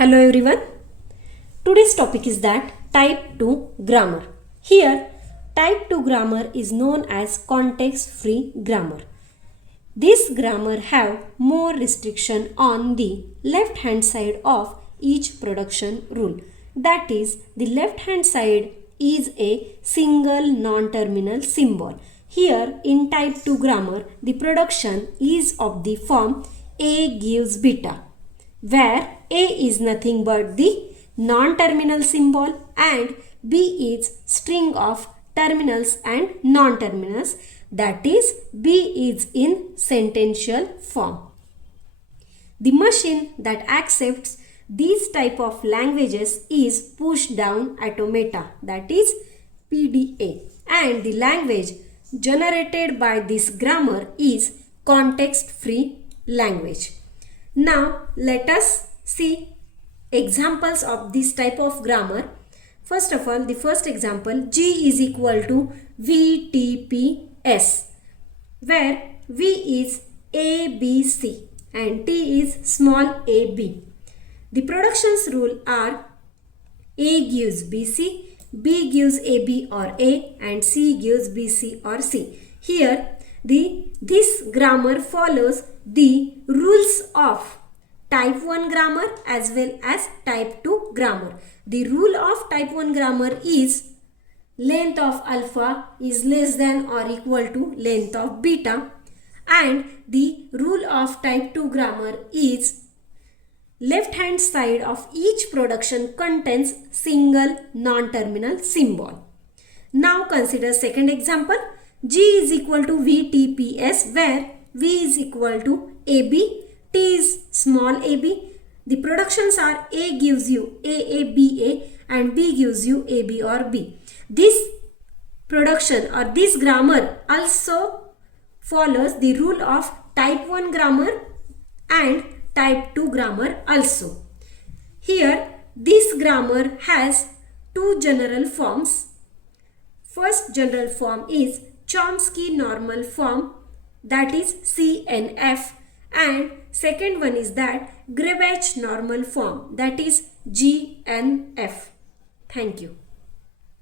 Hello everyone. Today's topic is that type 2 grammar. Here, type 2 grammar is known as context-free grammar. This grammar have more restriction on the left hand side of each production rule. That is, the left hand side is a single non-terminal symbol. Here in type 2 grammar, the production is of the form A gives beta, where A is nothing but the non-terminal symbol and B is string of terminals and non-terminals, that is B is in sentential form. The machine that accepts these type of languages is push down automata, that is PDA, and the language generated by this grammar is context-free language. Now let us see examples of this type of grammar. First of all, the first example, G is equal to VTPS, where V is ABC and T is small ab. The productions rule are A gives BC, B gives AB or A, and C gives BC or C. Here, this grammar follows the rules of type 1 grammar as well as type 2 grammar. The rule of type 1 grammar is length of alpha is less than or equal to length of beta, and the rule of type 2 grammar is left hand side of each production contains single non-terminal symbol. Now consider second example. G is equal to VTPS, where V is equal to AB, T is small ab. The productions are A gives you AABA and B gives you AB or B. This production or this grammar also follows the rule of type 1 grammar and type 2 grammar also. Here this grammar has two general forms. First general form is Chomsky normal form, that is CNF, and second one is that Grebach normal form, that is GNF. Thank you.